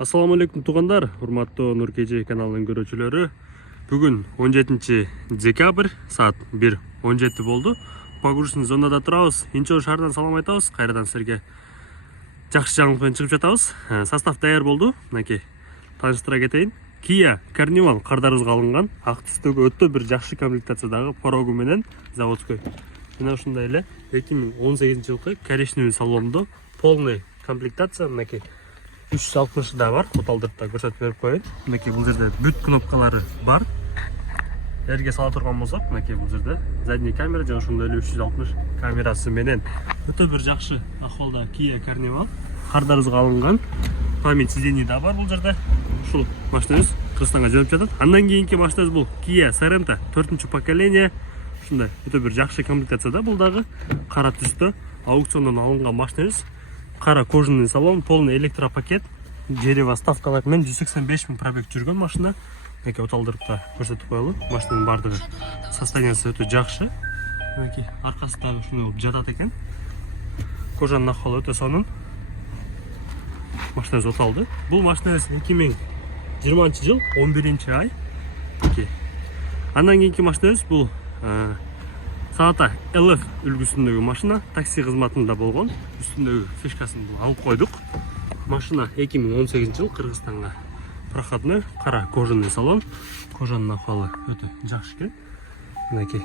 Ассаламу алейкум туғандар, урматтуу Нур KG каналынын көрүүчүлөрү. Бүгүн 17 декабрь, саат 1:17 болду. Погрузочный зонада турабыз. Инчон шаарынан салам айтабыз. Кайрадан силерге жакшы жаңылык менен чыгып жатабыз. Состав даяр болду. Мынакей тааныштыра кетейин. Kia Carnival кардарыбызга алынган ак түстөгү өтө бир жакшы комплектациядагы порогу менен заводской. Мына ушундай эле 2018-жылкы коричневый салондо полный комплектация. Мынакей 360 да бар. Оталдырып көрсөтүп берип коеюн. Мынакей бул жерде бүт кнопкалары бар. Жерге сала турган болсок, мынакей бул жерде задний камера жана ошондой эле 360 камерасы менен өтө бир жакшы акыбалда Kia Carnival кардарыбызга алынган. Память сидений да бар бул жерде. Ушул машинабыз Кыргызстанга жөнөп жатат. Андан кийинки машинабыз бул Kia Sorento 4-чү поколение. Ушундай өтө бир жакшы комплектацияда бул дагы кара түстө аукциондон алынган машинабыз. Кара кожаный салон, полный электропакет, дерево ставкалар менен 185 000 пробег жүргөн машина. Мынакей оталдырып да көрсөтүп коелу. Машинанын бардыгы состояниясы өтө жакшы. Мынакей аркасы дагы ушундай болуп жатат экен. Кожанын акыбалы өтө сонун. Машинабыз оталды. Бул машинабыз 2020-жыл 11-ай. Андан кийинки машинабыз бул Toyota LF үлгүсүндөгү машина, такси кызматында болгон. Үстүндөгү фишкасын алып койдук. Машина 2018-жыл Кыргызстанга проходной, кара кожаный салон. Кожанын акыбалы өтө жакшы экен. Мынакей.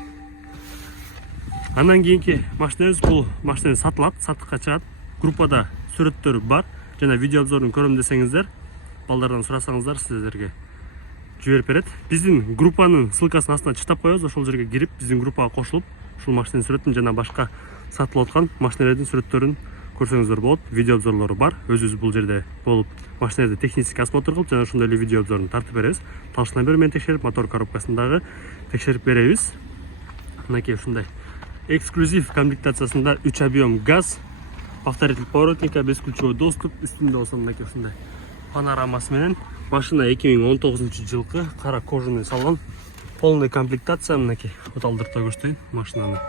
Андан кийинки машинабыз бул машина сатылат, сатыкка чыгат. Группада сүрөттөрү бар. Жана видео обзорун көрөм десеңиздер, балдардан сурасаңыздар, сиздерге жиберип берет. Биздин группанын ссылкасын астына чыктап коебуз. Ошол жерге кирип, биздин группага кошулуп, ушул машинанын сүрөтүн жана башка сатылып аткан машиналардын сүрөттөрүн көрсөңүздөр болот. Видео обзорлору бар. Өзүбүз бул жерде болуп, машиналарды технический осмотр кылып, жана ошондой эле видео обзорун тартып беребиз. Талшына бер менен текшерип, мотор коробкасын дагы текшерип беребиз. Мынакей ушундай эксклюзив комплектациясында 3 объем газ, повторитель поворотника, бесключевой доступ, үстүндө болсо мынакей ушундай панорамасы менен. Машина 2019-жылкы кара кожаный салон, полный комплектация. Мынакей оталдырып да көрсөтөйүн машинаны.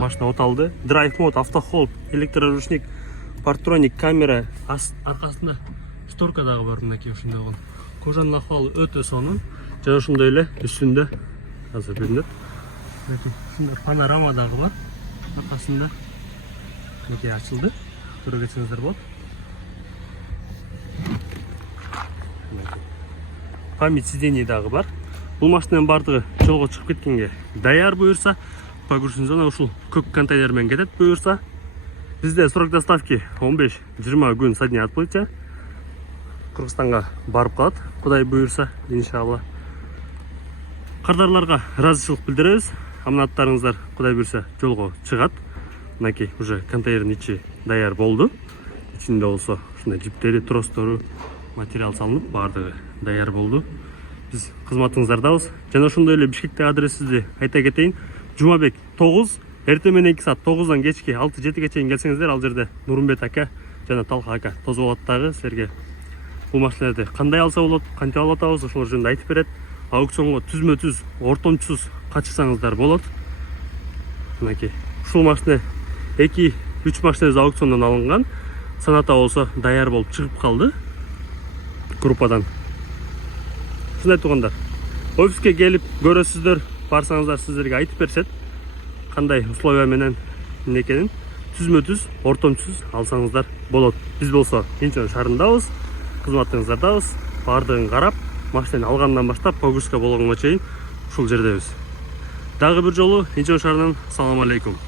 Машина оталды. Драйв мод, автохолд, электроручник, партроник, камера, аркасында шторка дагы бар. Мынакей ушундай болгон. Кожанын акыбалы өтө сонун. Жана ошондой эле үстүндө азыр көрүнөт. Мынакей ушундай панорама дагы бар. Аркасында мынакей ачылды. Көрө кетсеңиздер болот. Память сидений дагы бар. Бул машинанын бардыгы жолго чыгып кеткенге даяр буюрса, погрузочный зона ушул көк контейнер менен кетет буюрса. Бизде срок доставки 15-20 күн со дня отплытия. Кыргызстанга барып калат, Кудай буюрса, иншалла. Кардарларга ыраазычылык билдиребиз. Аманаттарыңыздар Кудай буюрса жолго чыгат. Мынакей уже контейнердин ичи даяр болду. Ичинде болсо ушундай жиптери, тростору, материал салынып, бардыгы даяр болду. Биз кызматыңыздардабыз. Жана ошондой эле Бишкектеги адресибизди айта кетейин. Жумабек 9, эртең менен 2 саат 9-дан кечки 6-7ге чейин келсеңиздер, ал жерде Нурмбет ака жана Талха ака тосуп алат дагы силерге. Бул машиналарды кандай алса болот, кантип алып атабыз, ошол жөнүндө айтып берет. Аукционго түзмө-түз, ортомчусуз катышсаңыздар болот. Мынакей. Ушул машина 2-3 машинабыз аукциондон алынган. Саната болсо даяр болуп чыгып калды группадан. Ушундай тугандар. Офиске келип көрөсүздөр, барсаңыздар сиздерге айтып берсет, кандай условия менен эмне экенин түзмө-түз, ортомчусуз алсаңыздар болот. Биз болсо Инчон шаарындабыз, кызматыңыздардабыз. Бардыгын карап, машинаны алгандан баштап погрузка болгонго чейин ушул жердебиз. Дагы бир жолу Инчон шаарынан салам алейкум.